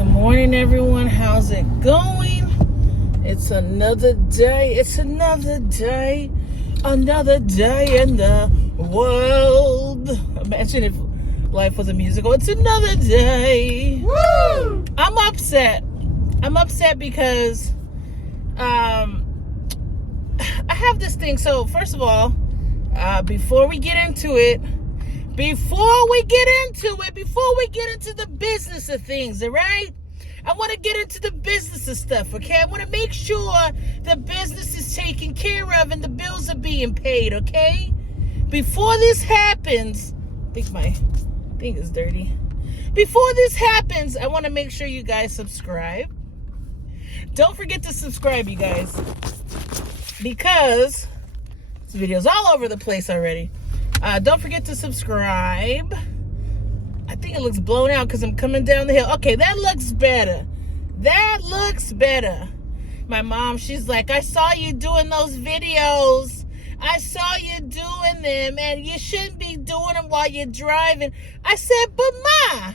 Good morning, everyone. How's it going? It's another day. It's another day. Another day in the world. Imagine if life was a musical. It's another day. Woo! I'm upset. I'm upset because I have this thing. So, first of all, before we get into the business of things, all right? I want to get into the business of stuff, okay? I want to make sure the business is taken care of and the bills are being paid, okay? Before this happens, I think my thing is dirty. Before this happens, I want to make sure you guys subscribe. Don't forget to subscribe, you guys, because this video's all over the place already. Don't forget to subscribe. I think it looks blown out because I'm coming down the hill. Okay, that looks better. That looks better. My mom, she's like, I saw you doing those videos. I saw you doing them, and you shouldn't be doing them while you're driving. I said, but Ma.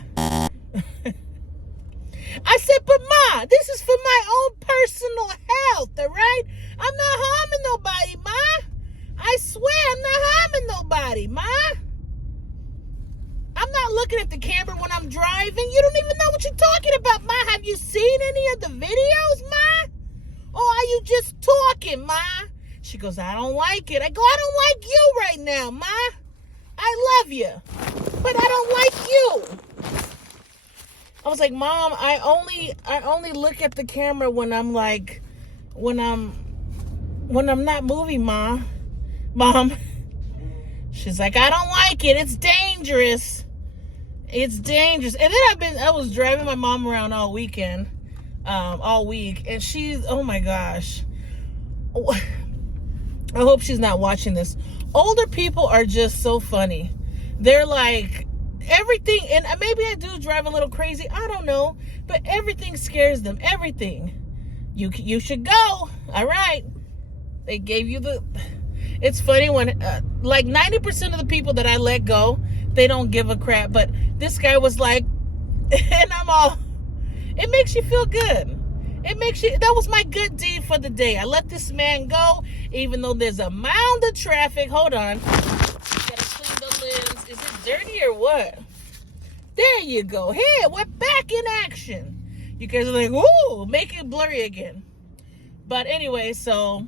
This is for my own personal health, all right? I'm not harming nobody, Ma. I swear I'm not harming nobody, Ma. I'm not looking at the camera when I'm driving. You don't even know what you're talking about, Ma. Have you seen any of the videos, Ma? Or are you just talking, Ma? She goes, I don't like it. I go, I don't like you right now, Ma. I love you, but I don't like you. I was like, Mom, I only look at the camera when I'm not moving, Mom. She's like, I don't like it. It's dangerous. It's dangerous. And then I was driving my mom around all week, and she's, oh my gosh. I hope she's not watching this. Older people are just so funny. They're like, everything, and maybe I do drive a little crazy, I don't know, but everything scares them. Everything. You should go. All right. They gave you it's funny when like 90% of the people that I let go, they don't give a crap, but this guy was like, and I'm all, it makes you feel good. That was my good deed for the day. I let this man go, even though there's a mound of traffic. Hold on. Gotta clean the lens. Is it dirty or what? There you go. Here, we're back in action. You guys are like, ooh, make it blurry again. But anyway, so,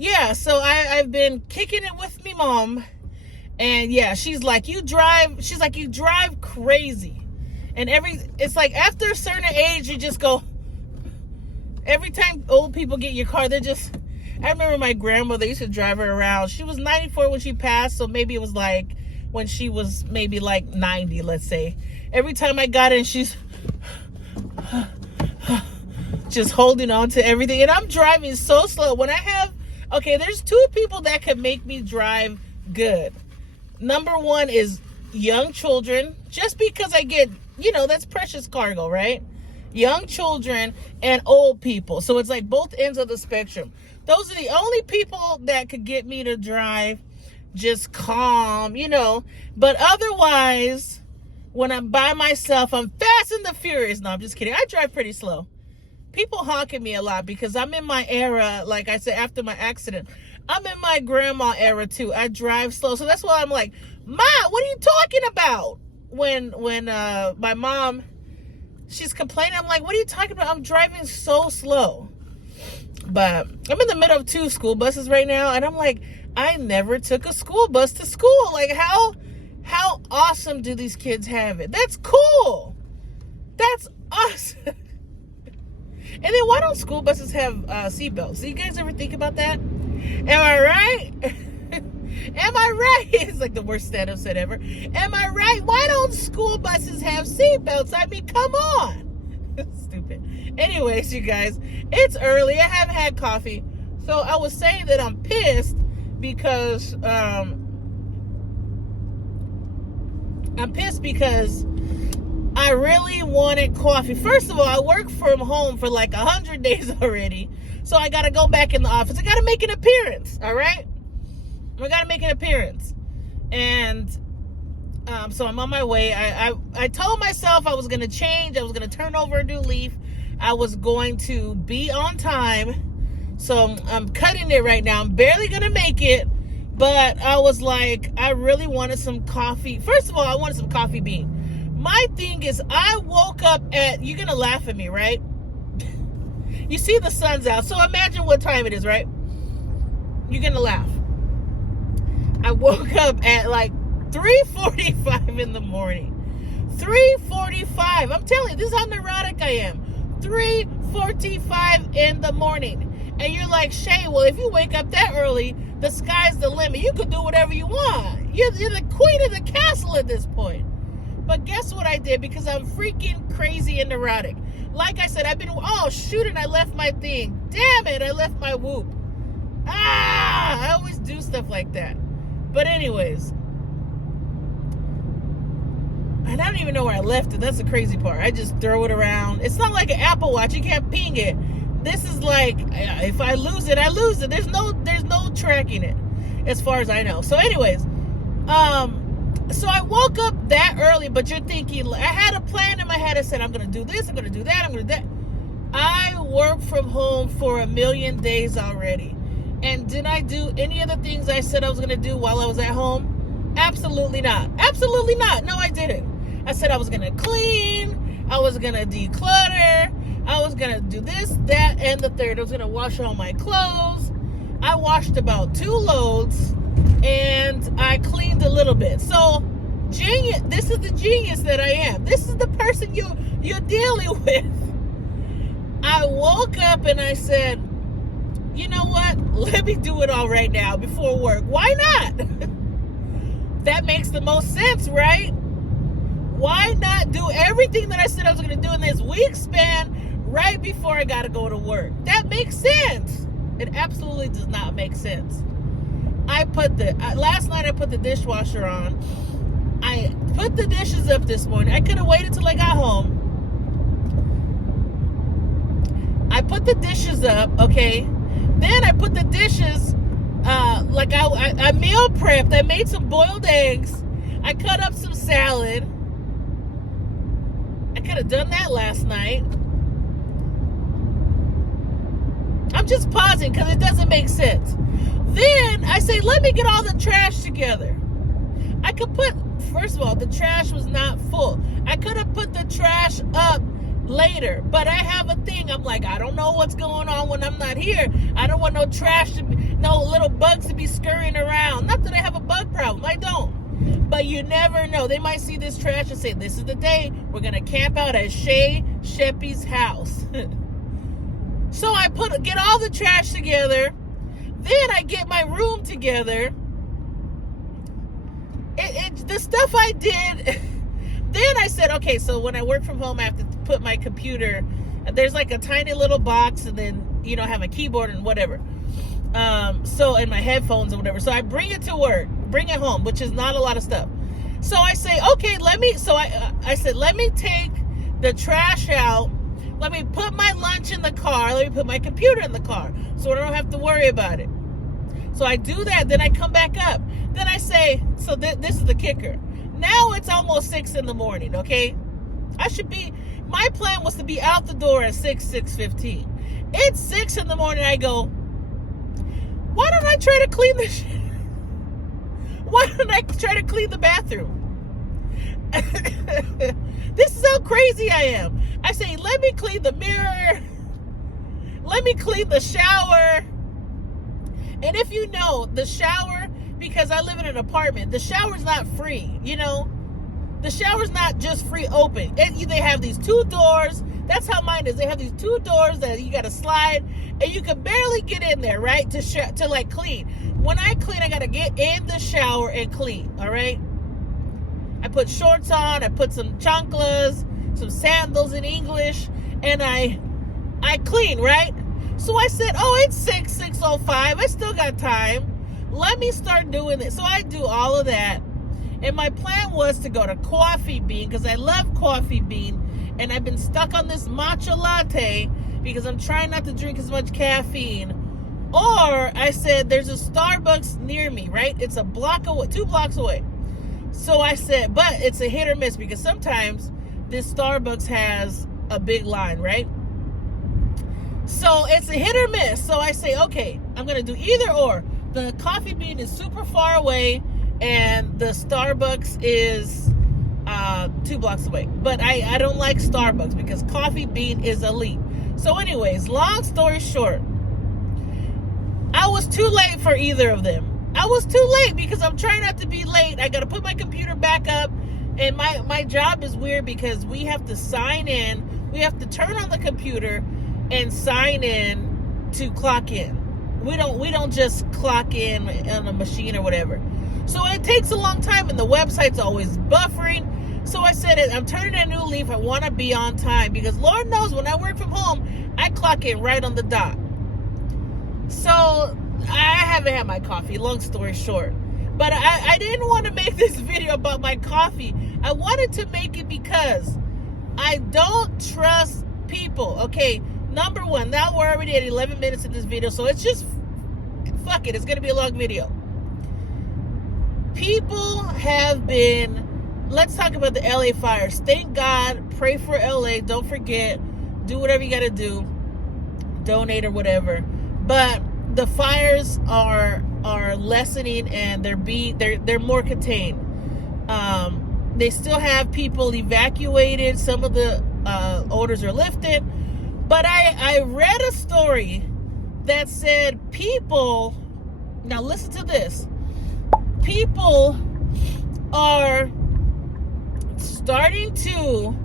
yeah, so I've been kicking it with me mom. And yeah, she's like, you drive crazy. And it's like after a certain age, you just go, every time old people get in your car, I remember my grandmother used to drive her around. She was 94 when she passed, so maybe it was like when she was maybe like 90, let's say. Every time I got in, she's just holding on to everything. And I'm driving so slow. There's two people that could make me drive good. Number one is young children, just because I get, that's precious cargo, right? Young children and old people. So it's like both ends of the spectrum. Those are the only people that could get me to drive just calm, But otherwise, when I'm by myself, I'm fast and the furious. No, I'm just kidding. I drive pretty slow. People honk at me a lot because I'm in my era, like I said, after my accident. I'm in my grandma era too. I drive slow. So that's why I'm like, Ma, what are you talking about? When my mom, she's complaining, I'm like, what are you talking about? I'm driving so slow. But I'm in the middle of 2 school buses right now, and I'm like, I never took a school bus to school. Like, how awesome do these kids have it? That's cool. That's awesome. And then why don't school buses have seatbelts? Do you guys ever think about that? Am I right? Am I right? It's like the worst stand-up set ever. Am I right? Why don't school buses have seatbelts? I mean, come on. Stupid. Anyways, you guys, it's early. I haven't had coffee. So I was saying that I'm pissed because I really wanted coffee. First of all, I work from home for like 100 days already. So I got to go back in the office. I got to make an appearance, all right? I got to make an appearance. And So I'm on my way. I told myself I was going to change. I was going to turn over a new leaf. I was going to be on time. So I'm cutting it right now. I'm barely going to make it. But I was like, I really wanted some coffee. First of all, I wanted some coffee bean. My thing is, I woke up at, you're going to laugh at me, right? You see the sun's out. So imagine what time it is, right? You're going to laugh. I woke up at like 3:45 in the morning. 3:45. I'm telling you, this is how neurotic I am. 3:45 in the morning. And you're like, Shea, well, if you wake up that early, the sky's the limit. You could do whatever you want. You're the queen of the castle at this point. But guess what I did? Because I'm freaking crazy and neurotic. Like I said, oh, shoot, and I left my thing. Damn it, I left my Whoop. I always do stuff like that. But anyways, and I don't even know where I left it. That's the crazy part. I just throw it around. It's not like an Apple Watch. You can't ping it. This is like, if I lose it, I lose it. There's no tracking it, as far as I know. So anyways, so I woke up that early, but you're thinking, I had a plan in my head. I said, I'm going to do this, I'm going to do that, I'm going to do that. I work from home for 1,000,000 days already. And did I do any of the things I said I was going to do while I was at home? Absolutely not. Absolutely not. No, I didn't. I said I was going to clean. I was going to declutter. I was going to do this, that, and the third. I was going to wash all my clothes. I washed about 2 loads, and I cleaned a little bit. So, genius. This is the genius that I am. This is the person you're dealing with. I woke up and I said, you know what? Let me do it all right now before work. Why not? That makes the most sense, right? Why not do everything that I said I was going to do in this week span right before I got to go to work? That makes sense. It absolutely does not make sense. Last night I put the dishwasher on. I put the dishes up this morning. I could have waited till I got home. I put the dishes up, okay? Then I put the dishes, I meal prepped. I made some boiled eggs. I cut up some salad. I could have done that last night. I'm just pausing because it doesn't make sense. Then I say, let me get all the trash together. I could first of all, the trash was not full. I could have put the trash up later, but I have a thing. I'm like, I don't know what's going on when I'm not here. I don't want no little bugs to be scurrying around. Not that I have a bug problem. I don't. But you never know. They might see this trash and say, this is the day we're going to camp out at Shea Sheppy's house. So I get all the trash together. Then I get my room together. The stuff I did. Then I said, okay, so when I work from home, I have to put my computer. There's like a tiny little box, and then, I have a keyboard and whatever. And my headphones and whatever. So I bring it to work, bring it home, which is not a lot of stuff. So I say, okay, I said, let me take the trash out. Let me put my lunch in the car. Let me put my computer in the car so I don't have to worry about it. So I do that. Then I come back up. Then I say, this is the kicker. Now it's almost 6 in the morning, okay? My plan was to be out the door at 6:15. It's 6 in the morning. I go, why don't I try to clean the shit? Why don't I try to clean the bathroom? This is how crazy I am. I say, let me clean the mirror. Let me clean the shower. And if you know, the shower, because I live in an apartment, the shower's not free, The shower's not just free open. They have these 2 doors. That's how mine is. They have these 2 doors that you got to slide, and you can barely get in there, right, to clean. When I clean, I got to get in the shower and clean, all right? I put shorts on. I put some chanclas, some sandals in English, and I clean, right? So I said, it's 6:05. I still got time. Let me start doing this. So I do all of that. And my plan was to go to Coffee Bean because I love Coffee Bean. And I've been stuck on this matcha latte because I'm trying not to drink as much caffeine. Or I said, there's a Starbucks near me, right? It's 2 blocks away. So I said, but it's a hit or miss because sometimes this Starbucks has a big line, right? So it's a hit or miss. So I say, okay, I'm going to do either or. The Coffee Bean is super far away and the Starbucks is 2 blocks away. But I don't like Starbucks because Coffee Bean is elite. So anyways, long story short, I was too late for either of them. I was too late because I'm trying not to be late. I got to put my computer back up. And my job is weird because we have to sign in. We have to turn on the computer and sign in to clock in. We don't just clock in on a machine or whatever. So it takes a long time and the website's always buffering. So I said, I'm turning a new leaf. I want to be on time because Lord knows when I work from home, I clock in right on the dot. So I haven't had my coffee, long story short. But I didn't want to make this video about my coffee. I wanted to make it because I don't trust people. Okay, number one, now we're already at 11 minutes in this video, so it's just, fuck it, it's going to be a long video. People have been, let's talk about the LA fires. Thank God, pray for LA, don't forget, do whatever you got to do, donate or whatever. But the fires are lessening and they're more contained. They still have people evacuated. Some of the orders are lifted. But I read a story that said people, now listen to this, people are starting to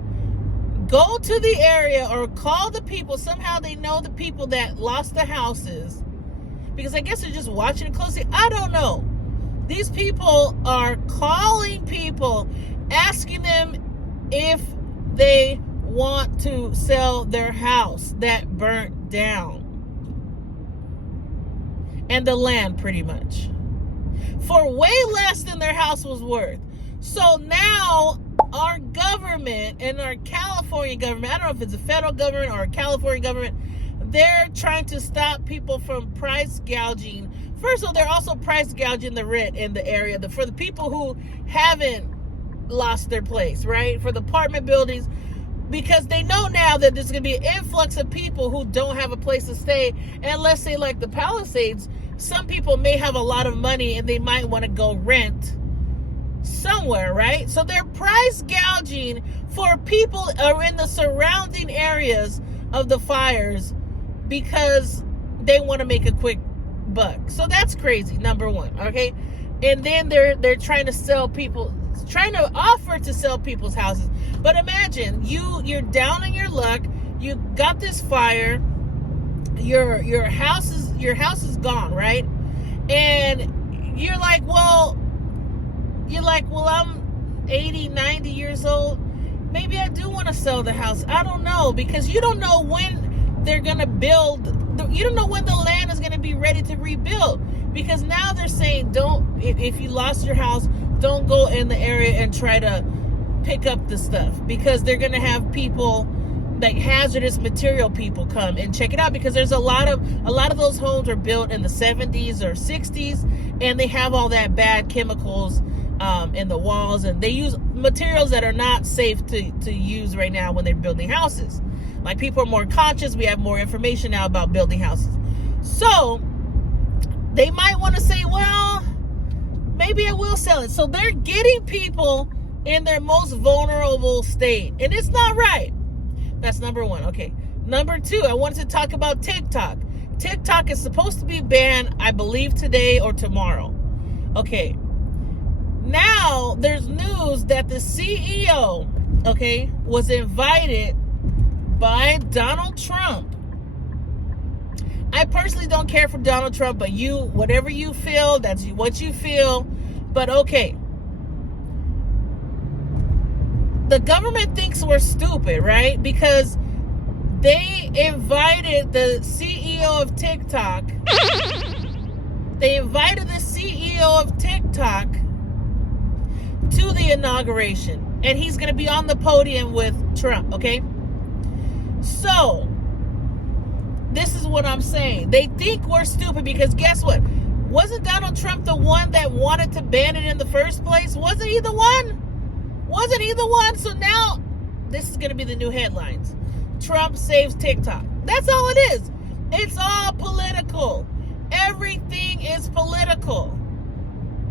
go to the area or call the people. Somehow they know the people that lost the houses because I guess they're just watching it closely. I don't know. These people are calling people, asking them if they want to sell their house that burnt down and the land pretty much for way less than their house was worth. So now our government and our California government, I don't know if it's a federal government or a California government, they're trying to stop people from price gouging. First of all, they're also price gouging the rent in the area for the people who haven't lost their place, right? For the apartment buildings, because they know now that there's going to be an influx of people who don't have a place to stay. And let's say like the Palisades, some people may have a lot of money and they might want to go rent somewhere, right? So they're price gouging for people who are in the surrounding areas of the fires because they want to make a quick buck. So that's crazy, number one, okay? And then they're trying to sell people, trying to offer to sell people's houses. But imagine you're down on your luck, you got this fire, your house is gone, right? And you're like, well, I'm 80, 90 years old. Maybe I do want to sell the house. I don't know, because you don't know when they're going to build. You don't know when the land is going to be ready to rebuild. Because now they're saying, if you lost your house, don't go in the area and try to pick up the stuff. Because they're going to have people, like hazardous material people, come and check it out. Because there's a lot of those homes were built in the 70s or 60s. And they have all that bad chemicals in the walls, and they use materials that are not safe to use right now when they're building houses. Like, people are more conscious. We have more information now about building houses. So they might want to say, well, maybe I will sell it. So they're getting people in their most vulnerable state, and it's not right. That's number one. Okay. Number two, I wanted to talk about TikTok. TikTok is supposed to be banned, I believe, today or tomorrow. Okay. Now, there's news that the CEO, okay, was invited by Donald Trump. I personally don't care for Donald Trump, but whatever you feel, that's what you feel. But okay. The government thinks we're stupid, right? Because they invited the CEO of TikTok. They invited the CEO of TikTok to the inauguration, and he's going to be on the podium with Trump, okay? So this is what I'm saying. They think we're stupid because guess what? Wasn't Donald Trump the one that wanted to ban it in the first place? Wasn't he the one? Wasn't he the one? So now, this is going to be the new headlines. Trump saves TikTok. That's all it is. It's all political. Everything is political.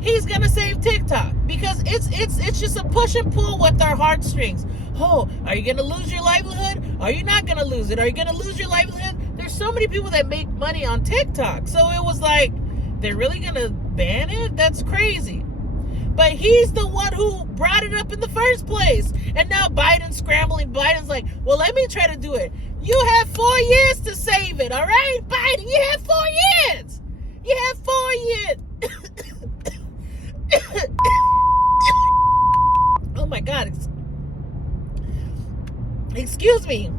He's going to save TikTok because it's just a push and pull with our heartstrings. Oh, are you going to lose your livelihood? Are you not going to lose it? Are you going to lose your livelihood? There's so many people that make money on TikTok. So it was like, they're really going to ban it? That's crazy. But he's the one who brought it up in the first place. And now Biden's scrambling. Biden's like, well, let me try to do it. You have 4 years to save it, all right? Biden, you have 4 years. You have 4 years. Oh, my God. Excuse me.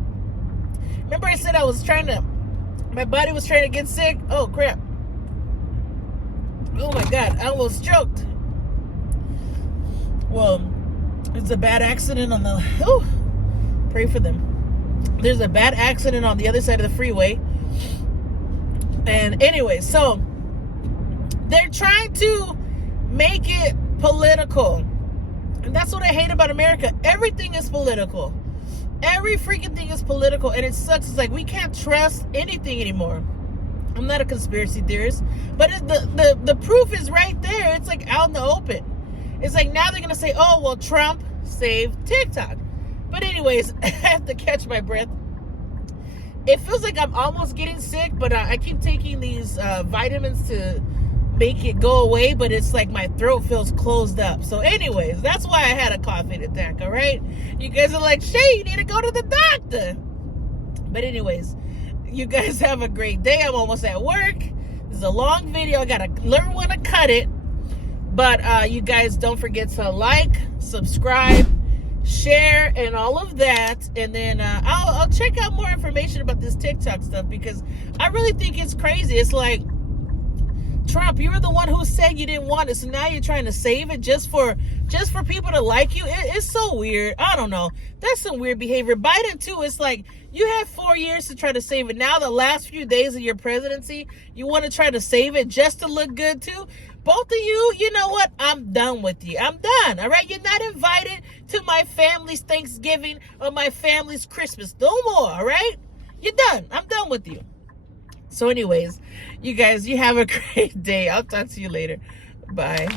Remember I said my body was trying to get sick? Oh, crap. Oh, my God. I almost choked. Well, it's a bad accident on the... Oh, pray for them. There's a bad accident on the other side of the freeway. And anyway, so they're trying to make it political. And that's what I hate about America. Everything is political. Every freaking thing is political. And it sucks. It's like we can't trust anything anymore. I'm not a conspiracy theorist. But the proof is right there. It's like out in the open. It's like now they're going to say, oh, well, Trump saved TikTok. But anyways, I have to catch my breath. It feels like I'm almost getting sick, but I keep taking these vitamins to make it go away, but it's like my throat feels closed up. So anyways, that's why I had a coughing attack, all right? You guys are like, Shea, you need to go to the doctor. But anyways, you guys have a great day. I'm almost at work. This is a long video. I got to learn when to cut it. But you guys don't forget to like, subscribe, share, and all of that. And then I'll check out more information about this TikTok stuff because I really think it's crazy. It's like, Trump, you were the one who said you didn't want it, so now you're trying to save it just for people to like you. It's so weird. I don't know. That's some weird behavior. Biden too. It's like you had 4 years to try to save it. Now the last few days of your presidency, you want to try to save it just to look good too. Both of you, you know what? I'm done with you. I'm done. All right. You're not invited to my family's Thanksgiving or my family's Christmas. No more. All right. You're done. I'm done with you. So anyways, you guys, you have a great day. I'll talk to you later. Bye.